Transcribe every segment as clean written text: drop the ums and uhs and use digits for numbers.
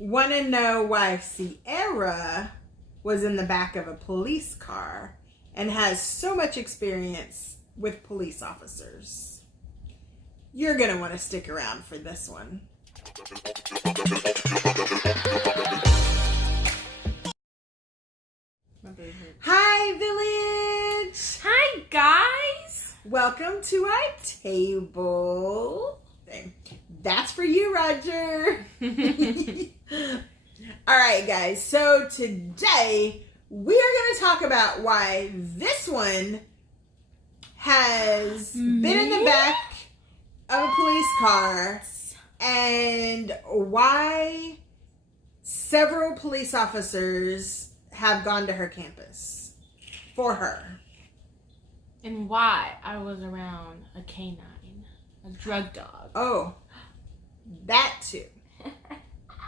Want to know why Sierra was in the back of a police car and has so much experience with police officers? You're going to want to stick around for this one. Hi, village! Hi, guys! Welcome to our table. That's for you, Roger. All right, guys. So today we are going to talk about why this one has been in the back of a police car and why several police officers have gone to her campus for her. And why I was around a canine, a drug dog. Oh, that too.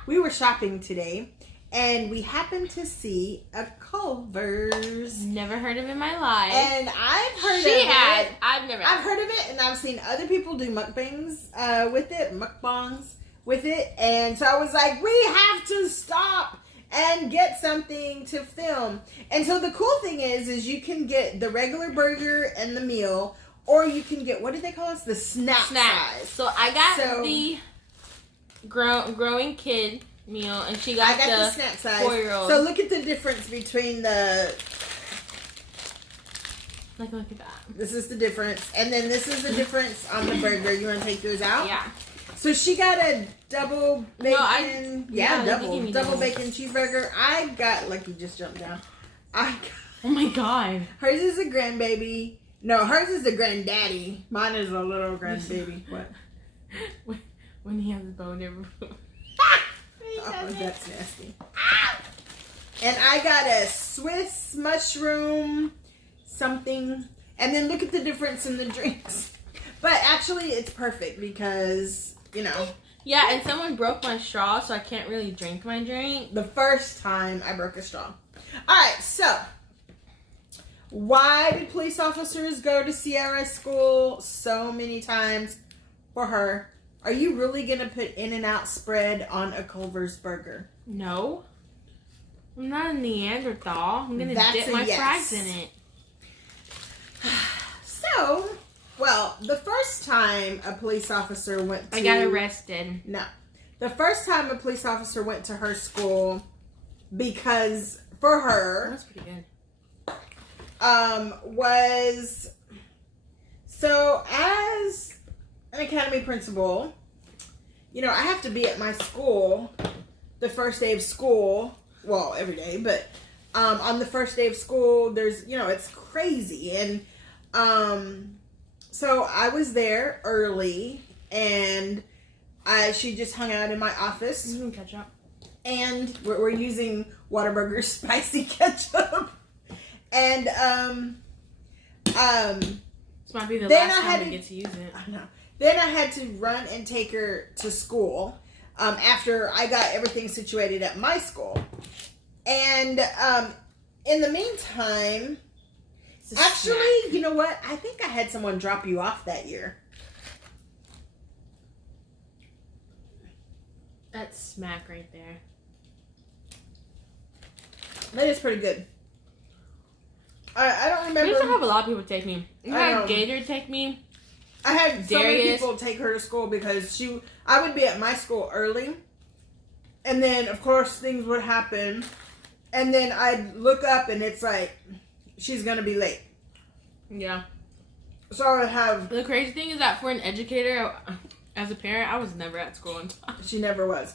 We were shopping today and we happened to see a Culver's. Never heard of it in my life. And I've heard of it. I've heard of it, and I've seen other people do mukbangs with it, mukbangs with it. And so I was like, we have to stop and get something to film. And so the cool thing is you can get the regular burger and the meal, or you can get, what do they call us? The snack size. So I got the growing kid meal, and she got the snack size. 4-year-old. So look at the difference between the... Look at that. This is the difference. And then this is the difference on the burger. You want to take yours out? Yeah. So she got a double bacon, double bacon cheeseburger. I got, like, you just jumped down. Oh my god. Hers is a grandbaby. No, hers is a granddaddy. Mine is a little grandbaby. What? When he has his bone never. Oh, that's nasty. And I got a Swiss mushroom something. And then look at the difference in the drinks. But actually, it's perfect because, you know. Yeah, and someone broke my straw, so I can't really drink my drink. The first time I broke a straw. Alright, so. Why did police officers go to Sierra's school so many times for her? Are you really going to put In-N-Out spread on a Culver's burger? No. I'm not a Neanderthal. I'm going to dip my fries in it. So, well, the first time a police officer went to... I got arrested. No. The first time a police officer went to her school because for her... That's pretty good. Was... So, as an academy principal, you know, I have to be at my school the first day of school. Well, every day, but on the first day of school, there's, you know, it's crazy. And so I was there early, and she just hung out in my office. You can catch up. And we're using Whataburger spicy ketchup. And this might be the last time we get to use it. I know. Then I had to run and take her to school after I got everything situated at my school. And in the meantime, actually, you know what? I think I had someone drop you off that year. That's smack right there. That is pretty good. I don't remember. We used to have a lot of people take me. I had Gator take me. I had so many people take her to school because I would be at my school early. And then, of course, things would happen. And then I'd look up and it's like, she's going to be late. Yeah. So I would have... The crazy thing is that for an educator, as a parent, I was never at school on time. She never was.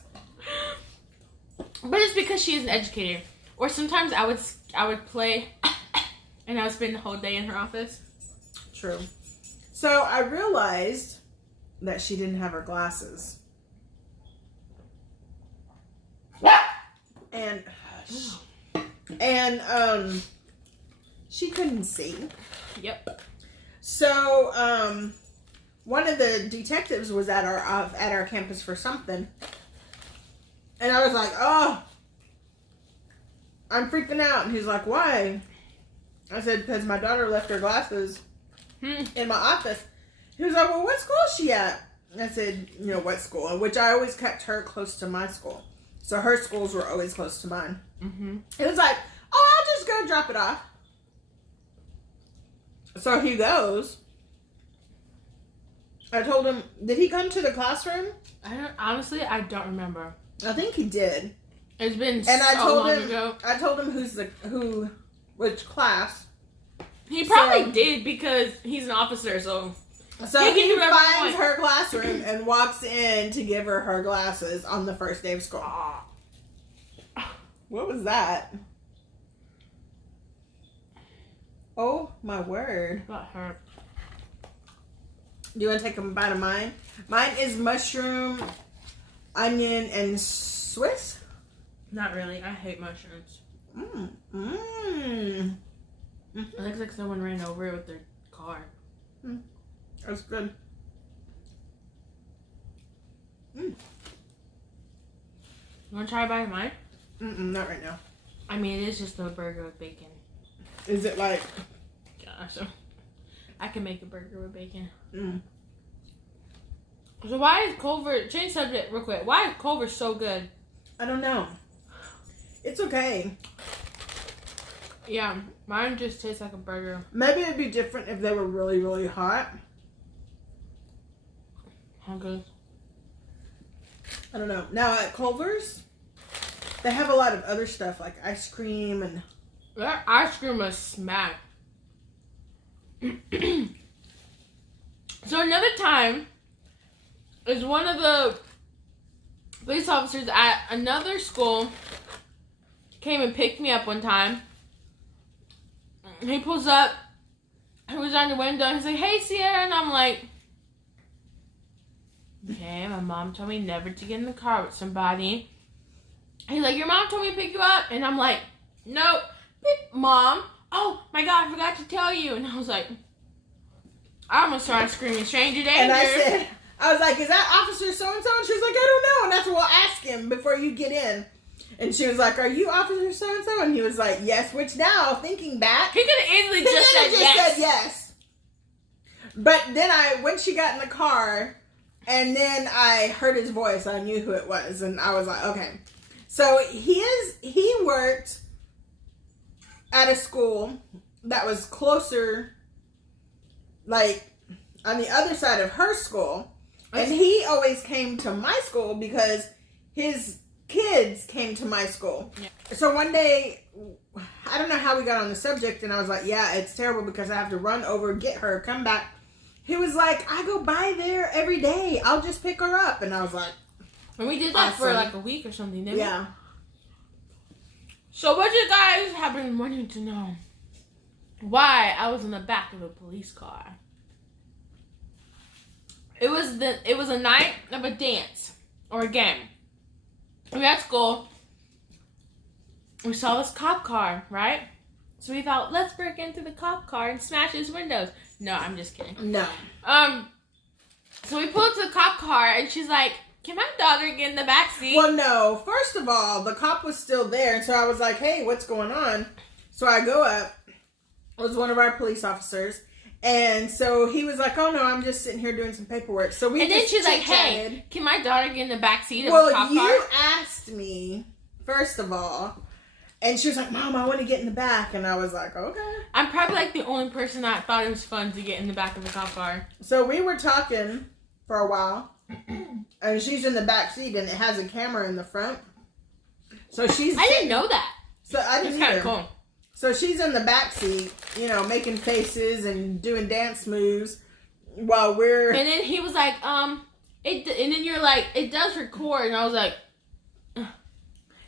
But it's because she is an educator. Or sometimes I would play and I would spend the whole day in her office. True. So I realized that she didn't have her glasses. And she couldn't see. Yep. So one of the detectives was at our campus for something. And I was like, "Oh, I'm freaking out." And he's like, "Why?" I said, "Because my daughter left her glasses in my office." He was like, "Well, what school is she at?" And I said, "You know, what school?" Which I always kept her close to my school. So her schools were always close to mine. Mm-hmm. It was like, oh, I'll just go drop it off. So he goes. I told him, did he come to the classroom? I don't remember. I think he did. It's been and so long ago. I told him which class. He probably did because he's an officer, so he finds her classroom and walks in to give her glasses on the first day of school. What was that? Oh my word. That hurt. Do you want to take a bite of mine? Mine is mushroom, onion, and Swiss. Not really. I hate mushrooms. It looks like someone ran over it with their car. That's good. You want to try a bite of mine? Not right now. I mean, it is just a burger with bacon. Is it like... Gosh, I can make a burger with bacon. Mm. So why is Culver... Change subject real quick. Why is Culver so good? I don't know. It's okay. Yeah, mine just tastes like a burger. Maybe it'd be different if they were really, really hot. How good? I don't know. Now at Culver's, they have a lot of other stuff like ice cream and... That ice cream was smack. So another time is one of the police officers at another school came and picked me up one time. He pulls up, he was on the window, and he's like, "Hey, Sierra," and I'm like, "Okay, my mom told me never to get in the car with somebody." He's like, "Your mom told me to pick you up," and I'm like, "Nope, Mom. Oh my God, I forgot to tell you." And I was like, I almost started screaming, "Stranger danger!" And I was like, "Is that Officer so and so?" And she's like, "I don't know." And that's what we'll ask him before you get in. And she was like, "Are you Officer so and so?" And he was like, "Yes." Which now, thinking back, he could have easily just said yes. But then when she got in the car, and then I heard his voice, I knew who it was, and I was like, okay. So he worked at a school that was closer, like on the other side of her school, and he always came to my school because his kids came to my school. Yeah. So one day, I don't know how we got on the subject, and I was like, yeah, it's terrible because I have to run over, get her, come back. He was like, "I go by there every day. I'll just pick her up." And I was like, and we did that for like a week or something, didn't we? Yeah. So what you guys have been wanting to know? Why I was in the back of a police car. It was a night of a dance or a game. We were at school. We saw this cop car, right? So we thought, let's break into the cop car and smash his windows. No, I'm just kidding. No. So we pulled to the cop car, and she's like, "Can my daughter get in the back seat?" Well, no. First of all, the cop was still there, and so I was like, "Hey, what's going on?" So I go up. It was one of our police officers, and so he was like, "Oh no, I'm just sitting here doing some paperwork." So we. And then she's like, "Hey, can my daughter get in the back seat of the cop car?" Well, you asked me first of all. And she was like, "Mom, I want to get in the back." And I was like, "Okay." I'm probably like the only person that thought it was fun to get in the back of the cop car. So we were talking for a while. And she's in the back seat and it has a camera in the front. So she's... I didn't know that. So I didn't It's kind of cool. So she's in the back seat, making faces and doing dance moves while we're... And then he was like, and then you're like, "It does record." And I was like...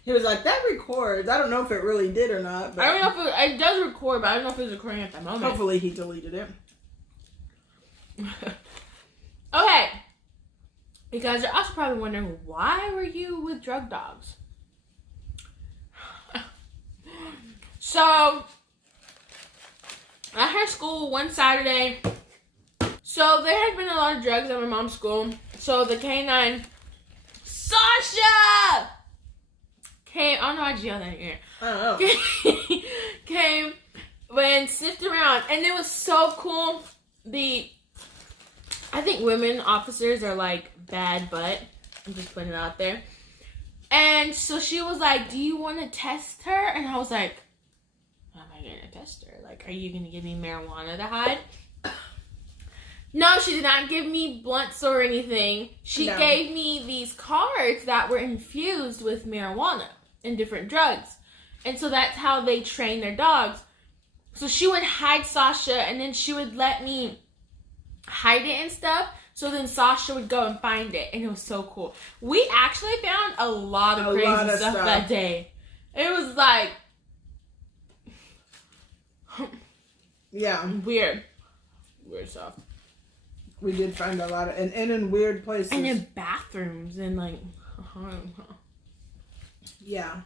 He was like, "That records." I don't know if it really did or not. But I don't know if it does record, but I don't know if it was recording at that moment. Hopefully he deleted it. Okay. You guys are also probably wondering, why were you with drug dogs? So, at her school one Saturday, so there had been a lot of drugs at my mom's school. So the canine, Sasha! Came, I don't know why you yelled that in your ear. I don't know. Came and sniffed around, and it was so cool. I think women officers are like bad butt. I'm just putting it out there. And so she was like, do you want to test her? And I was like, how am I going to test her? Like, are you going to give me marijuana to hide? No, she did not give me blunts or anything. She gave me these cards that were infused with marijuana and different drugs. And so that's how they train their dogs. So she would hide Sasha, and then she would let me hide it and stuff. So then Sasha would go and find it, and it was so cool. We actually found a lot of crazy stuff that day. It was like, weird stuff. We did find a lot of, and in weird places, and in bathrooms, and like, yeah.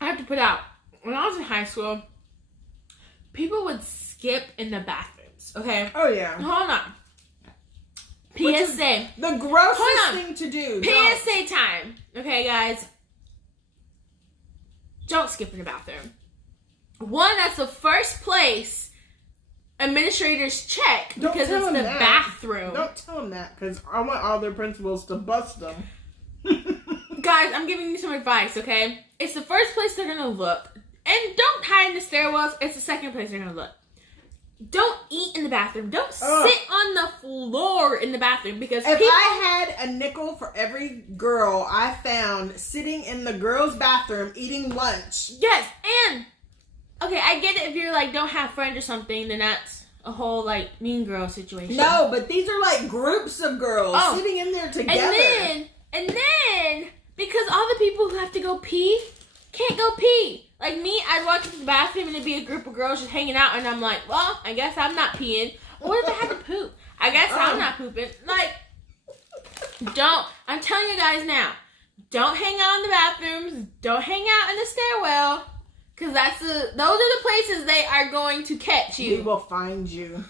I have to put out, when I was in high school, people would skip in the bathrooms. Okay. Oh yeah. Hold on. PSA. The grossest thing to do. PSA time. Okay, guys. Don't skip in the bathroom. One, that's the first place administrators check because it's the bathroom. Don't tell them that because I want all their principals to bust them. Guys, I'm giving you some advice, okay? It's the first place they're going to look. And don't hide in the stairwells. It's the second place they're going to look. Don't eat in the bathroom. Don't sit on the floor in the bathroom because if I had a nickel for every girl I found sitting in the girls' bathroom eating lunch. Yes, and okay, I get it if you're like don't have friends or something, then that's a whole like mean girl situation. No, but these are like groups of girls sitting in there together. And then because all the people who have to go pee can't go pee. Like me, I'd walk into the bathroom and there'd be a group of girls just hanging out, and I'm like, well, I guess I'm not peeing. What if I had to poop? I guess I'm not pooping. Like, I'm telling you guys now, don't hang out in the bathrooms, don't hang out in the stairwell, because those are the places they are going to catch you. We will find you.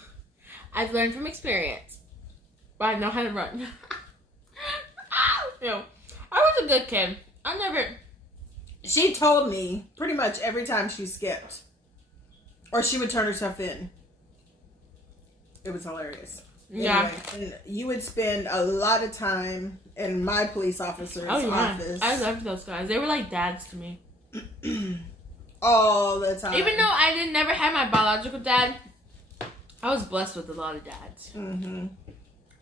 I've learned from experience, but I know how to run. I was a good kid. She told me pretty much every time she skipped. Or she would turn herself in. It was hilarious. Yeah. Anyway, and you would spend a lot of time in my police officer's office. I loved those guys. They were like dads to me. All the time. Even though I never had my biological dad, I was blessed with a lot of dads. Mm-hmm.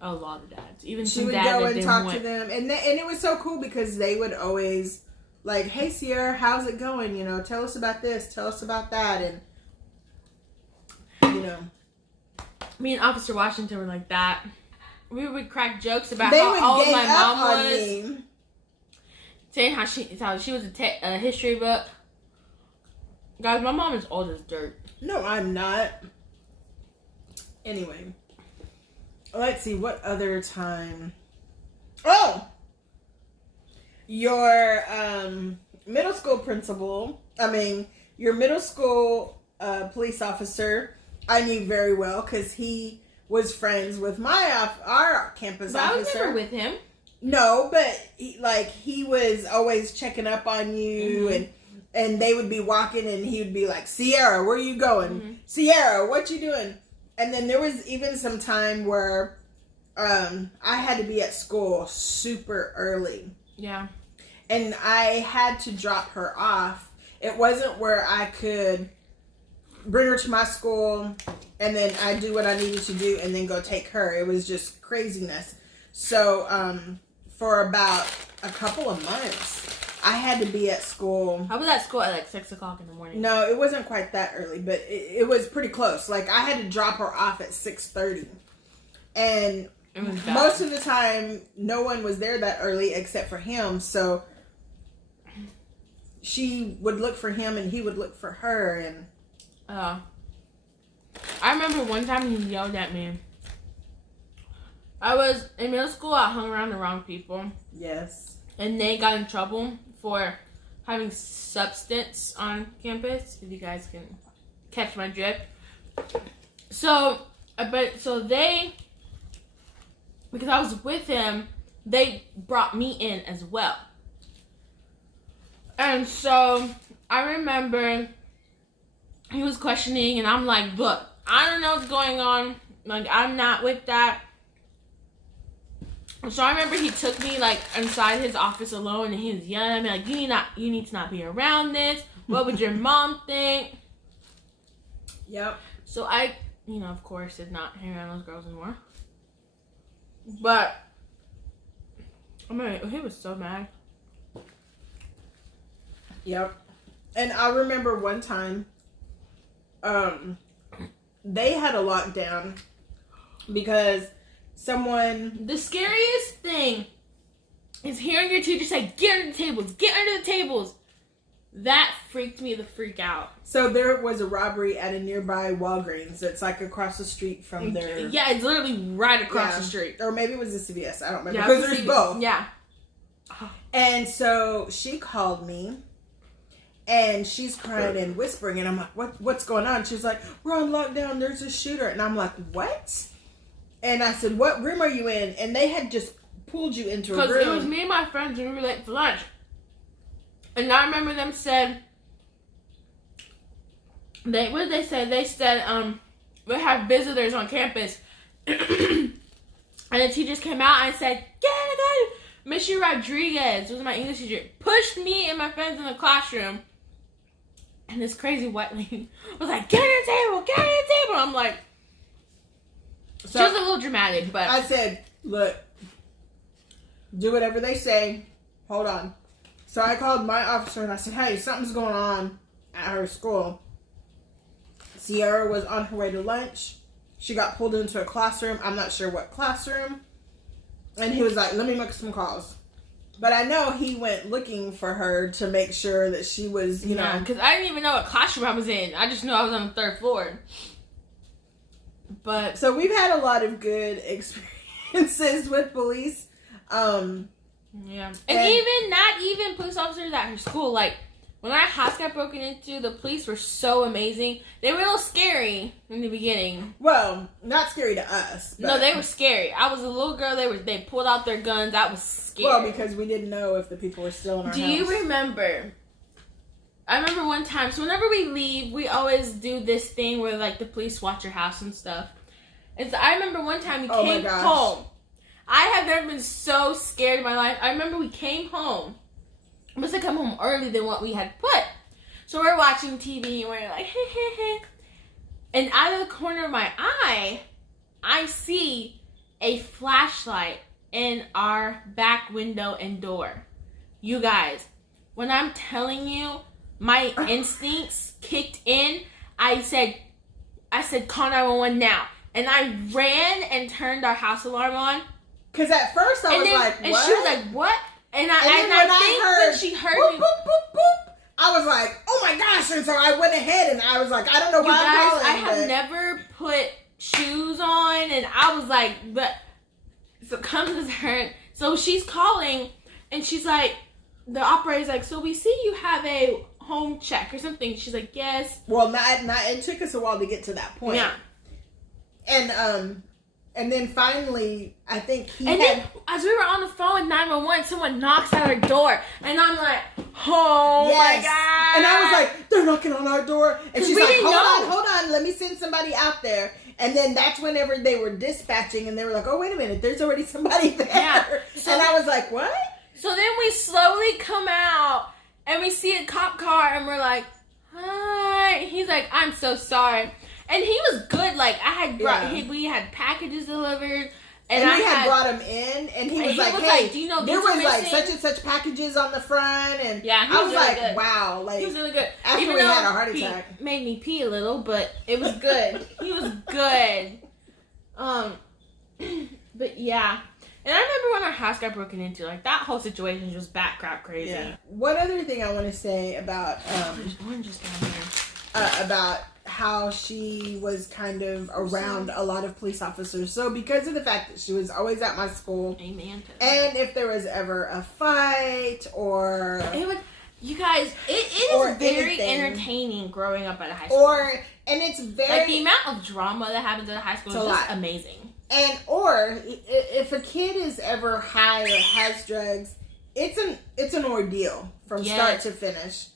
A lot of dads. Even she some would dads go and talk to them. And it was so cool because they would always... like, hey, Sierra, how's it going? You know, tell us about this, tell us about that, and, you know. Me and Officer Washington were like that. We would crack jokes about how old my mom was. Saying how she was a history book. Guys, my mom is old as dirt. No, I'm not. Anyway. Let's see, what other time? Oh! Your middle school your middle school police officer, I knew very well because he was friends with our campus officer. I was never with him. No, but he was always checking up on you, and they would be walking, and he would be like, Sierra, where are you going? Mm-hmm. Sierra, what you doing? And then there was even some time where I had to be at school super early. Yeah. And I had to drop her off. It wasn't where I could bring her to my school and then I do what I needed to do and then go take her. It was just craziness. So for about a couple of months, I had to be at school. I was at school at like 6 o'clock in the morning. No, it wasn't quite that early, but it was pretty close. Like I had to drop her off at 6:30. And most of the time, no one was there that early except for him. So she would look for him and he would look for her. And I remember one time he yelled at me. I was in middle school. I hung around the wrong people. Yes. And they got in trouble for having substance on campus. If you guys can catch my drift. So they... because I was with him, they brought me in as well. And so I remember he was questioning, and I'm like, look, I don't know what's going on. Like, I'm not with that. So I remember he took me like inside his office alone, and he was yelling at me like, you need to not be around this. What would your mom think? Yep. So I, of course, did not hang around those girls anymore. But I mean, he was so mad. Yep. And I remember one time, they had a lockdown because the scariest thing is hearing your teacher say, get under the tables, get under the tables. That freaked me the freak out. So there was a robbery at a nearby Walgreens. It's like across the street from there. Yeah, it's literally right across the street. Or maybe it was a CVS. I don't remember. Yeah, because there's both. Yeah. And so she called me. And she's crying and whispering. And I'm like, what's going on? She's like, we're on lockdown. There's a shooter. And I'm like, what? And I said, what room are you in? And they had just pulled you into a room. Because it was me and my friends and we were late for lunch. And I remember them said, what did they say? They said, we have visitors on campus. And the teachers came out and said, get it. Mr. Rodriguez was my English teacher. Pushed me and my friends in the classroom. And this crazy white lady was like, get on the table, get on the table. I'm like, so just a little dramatic, but. I said, look, do whatever they say. Hold on. So I called my officer and I said, hey, something's going on at her school. Sierra was on her way to lunch. She got pulled into a classroom. I'm not sure what classroom. And he was like, let me make some calls. But I know he went looking for her to make sure that she was, know. Because I didn't even know what classroom I was in. I just knew I was on the 3rd floor. But. So we've had a lot of good experiences with police. Yeah. And not even police officers at her school. Like, when our house got broken into, the police were so amazing. They were a little scary in the beginning. Well, not scary to us. But... No, they were scary. I was a little girl. They pulled out their guns. I was scared. Well, because we didn't know if the people were still in our house. Do you remember? I remember one time. So whenever we leave, we always do this thing where like the police watch your house and stuff. And so I remember one time we came home. I have never been so scared in my life. I remember we came home. I must have come home early than what we had put. So we're watching TV and we're like, heh. And out of the corner of my eye, I see a flashlight in our back window and door. You guys, when I'm telling you, my instincts kicked in. I said, call 911 now. And I ran and turned our house alarm on. Because at first I was like, what? And she was like, what? And I think when she heard boop, me, boop, boop, boop, I was like, oh my gosh. And so I went ahead and I was like, I don't know why I'm calling. I have never put shoes on. And I was like, but so comes to her. So she's calling and she's like, the operator's like, so we see you have a home check or something. She's like, yes. Well, it took us a while to get to that point. Yeah. And then finally, I think then, as we were on the phone with 911, someone knocks at our door. And I'm like, oh my God. And I was like, they're knocking on our door. And she's like, hold on, let me send somebody out there. And then that's whenever they were dispatching and they were like, oh, wait a minute, there's already somebody there. Yeah. So and I was like, what? So then we slowly come out and we see a cop car and we're like, hi. He's like, I'm so sorry. And he was good. Like, I had brought, we had packages delivered. And we had brought him in. And he was like, hey, do you know there was like such and such packages on the front. And yeah, I was really like, good. wow. Like, he was really good. After Even we had a heart attack. He made me pee a little, but it was good. He was good. But yeah. And I remember when our house got broken into, like, that whole situation was just bat crap crazy. Yeah. One other thing I want to say about, about how she was kind of around a lot of police officers. So because of the fact that she was always at my school. Amen. And if there was ever a fight or... You guys, it is very entertaining growing up at a high school. And it's very... Like, the amount of drama that happens at a high school is just amazing. Or if a kid is ever high or has drugs, it's an ordeal from start to finish.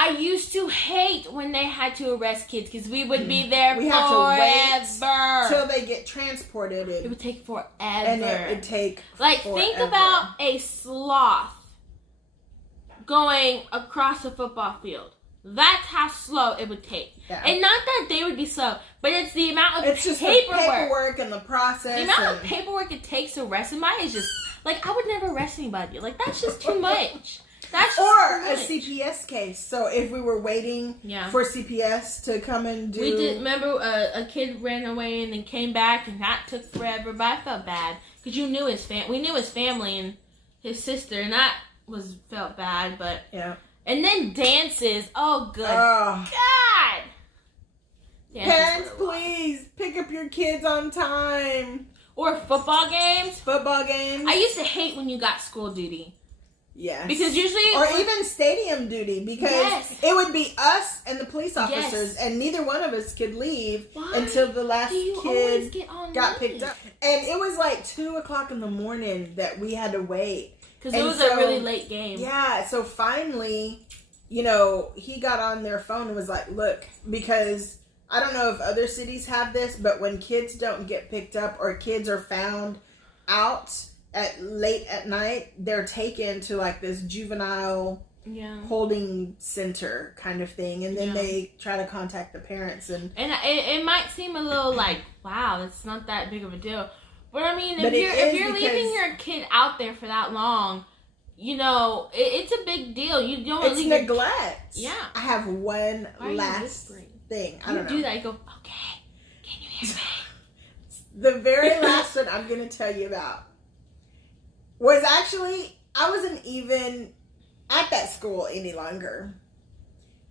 I used to hate when they had to arrest kids because we would be there we forever. have to wait till they get transported. It would take forever. And it would take like forever. Think about a sloth going across a football field. That's how slow it would take. Yeah. And not that they would be slow, but it's the amount of it's just paperwork. The paperwork and the process. The amount of paperwork it takes to arrest somebody is just, like, I would never arrest anybody. Like, that's just too much. That's just or too much. A CPS case. So if we were waiting for CPS to come and do... We did, remember a kid ran away and then came back and that took forever, but I felt bad. Because we knew his family and his sister, and that felt bad, but... Yeah. And then dances. Oh, good God. Dances Parents, please pick up your kids on time. Or football games. I used to hate when you got school duty. Yes. Because usually... Or even stadium duty. Because it would be us and the police officers. Yes. And neither one of us could leave until the last kid got picked up. And it was like 2 o'clock in the morning that we had to wait. Because it was a really late game. Yeah, so finally, he got on their phone and was like, look, because I don't know if other cities have this, but when kids don't get picked up or kids are found out late at night, they're taken to like this juvenile holding center kind of thing. And then they try to contact the parents. And it might seem a little like, wow, that's not that big of a deal. But I mean, if you're leaving your kid out there for that long, it's a big deal. You don't leave neglect. Yeah. I have one last thing. I don't know. You do that. You go, okay. Can you hear me? The very last one I'm going to tell you about was actually, I wasn't even at that school any longer.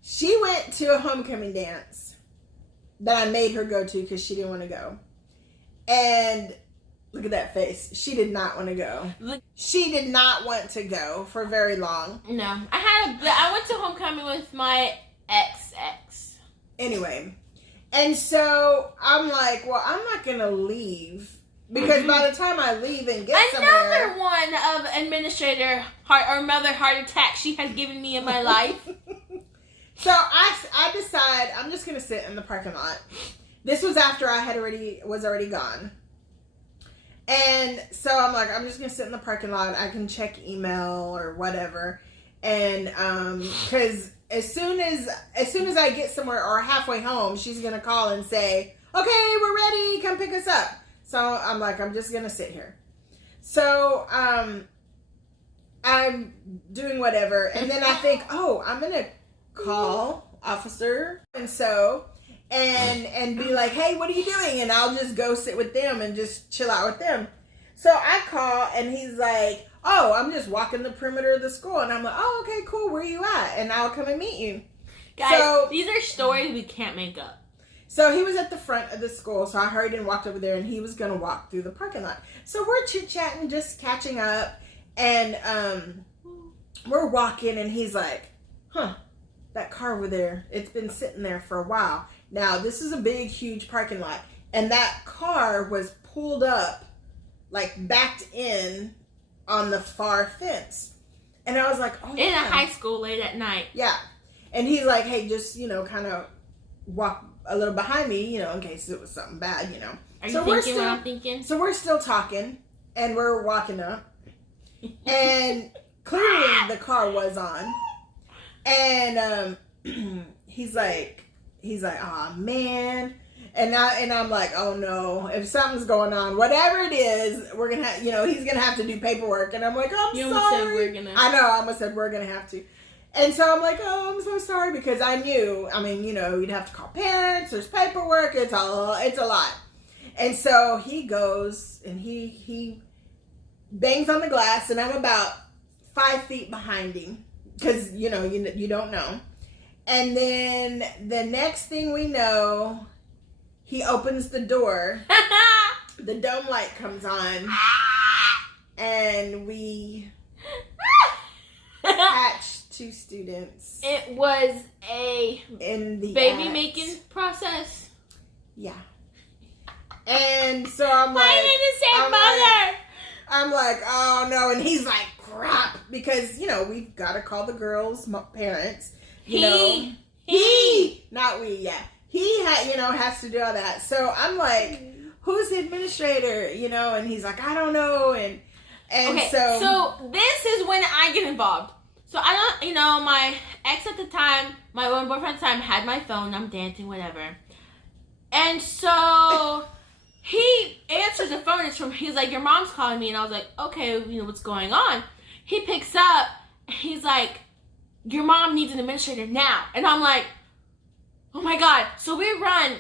She went to a homecoming dance that I made her go to because she didn't want to go. And look at that face. She did not want to go. She did not want to go for very long. No. I went to homecoming with my ex. Anyway. And so I'm like, well, I'm not going to leave. Because by the time I leave and get somewhere... Another one of administrator mother heart attack she has given me in my life. So I decide I'm just going to sit in the parking lot. This was after I was already gone. And so I'm like, I'm just going to sit in the parking lot. I can check email or whatever. And because as soon as I get somewhere or halfway home, she's going to call and say, okay, we're ready. Come pick us up. So I'm like, I'm just going to sit here. So I'm doing whatever. And then I think, oh, I'm going to call officer and be like, hey, what are you doing? And I'll just go sit with them and just chill out with them. So I call and he's like, oh, I'm just walking the perimeter of the school. And I'm like, oh, okay, cool. Where are you at? And I'll come and meet you. Guys, these are stories we can't make up. So he was at the front of the school. So I hurried and walked over there and he was going to walk through the parking lot. So we're chit-chatting, just catching up. And we're walking and he's like, that car over there, it's been sitting there for a while. Now, this is a big, huge parking lot. And that car was pulled up, like backed in on the far fence. And I was like, oh, in a high school late at night. Yeah. And he's like, hey, just, kind of walk a little behind me, in case it was something bad, Are you thinking what I'm thinking? So we're still talking and we're walking up. And clearly the car was on. And he's like, oh man. And I'm like, oh no, if something's going on, whatever it is, we're gonna have, he's gonna have to do paperwork. And I'm like, I'm sorry. Almost said we're gonna. I know, I almost said we're gonna have to. And so I'm like, oh, I'm so sorry, because I knew, you'd have to call parents, there's paperwork, it's a lot. And so he goes and he bangs on the glass, and I'm about 5 feet behind him, because you don't know. And then the next thing we know, he opens the door. The dome light comes on. And we catch 2 students. It was in the baby making process. Yeah. And so I'm like, my innocent mother. I'm like, oh no. And he's like, crap. Because, we've got to call the girls' parents. Not we, yeah. He has to do all that. So I'm like, who's the administrator? And he's like, I don't know. And okay, so this is when I get involved. So I don't, my ex at the time, my one boyfriend at the time had my phone. I'm dancing, whatever. And so he answers the phone. He's like, your mom's calling me. And I was like, okay, what's going on? He picks up. He's like, your mom needs an administrator now. And I'm like, oh my God. So we run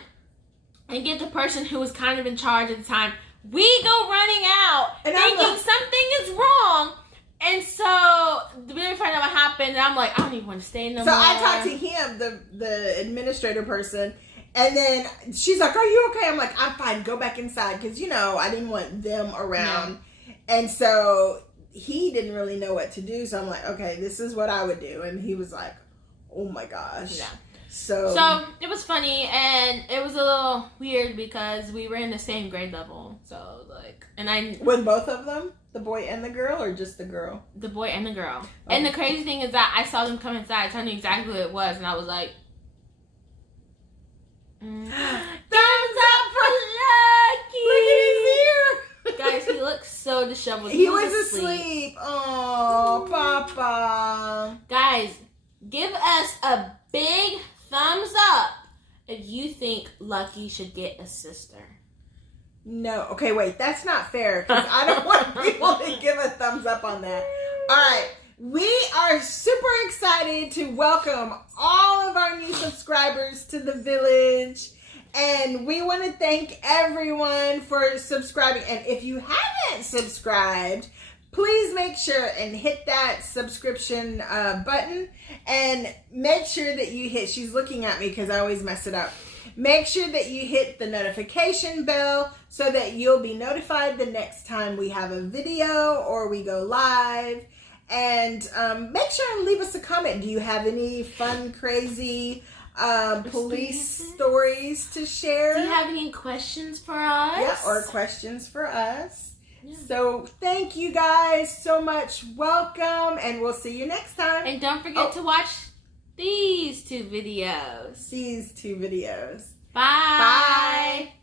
and get the person who was kind of in charge at the time. We go running out thinking something is wrong. And so we didn't find out what happened. And I'm like, I don't even want to stay no more. So I talked to him, the administrator person. And then she's like, are you okay? I'm like, I'm fine. Go back inside. Because, I didn't want them around. No. And so he didn't really know what to do. So I'm like, okay, this is what I would do. And he was like, oh my gosh. Yeah. So it was funny, and it was a little weird because we were in the same grade level. So with both of them, the boy and the girl, or just the girl? The boy and the girl. Oh. And the crazy thing is that I saw them come inside, telling me exactly what it was, and I was like, thumbs up for Lucky! Look at his ear! Guys, he looks so disheveled. He was asleep. Oh, Papa. Guys, give us a big thumbs up if you think Lucky should get a sister. No. Okay, wait. That's not fair because I don't want people to give a thumbs up on that. All right. We are super excited to welcome all of our new subscribers to the village. And we want to thank everyone for subscribing. And if you haven't subscribed, please make sure and hit that subscription button. And make sure that you hit, she's looking at me because I always mess it up. Make sure that you hit the notification bell so that you'll be notified the next time we have a video or we go live. And make sure and leave us a comment. Do you have any fun, crazy police stories to share? Do you have any questions for us? Yeah, or questions for us. Yeah. So thank you guys so much. Welcome, and we'll see you next time. And don't forget to watch these two videos. Bye. Bye.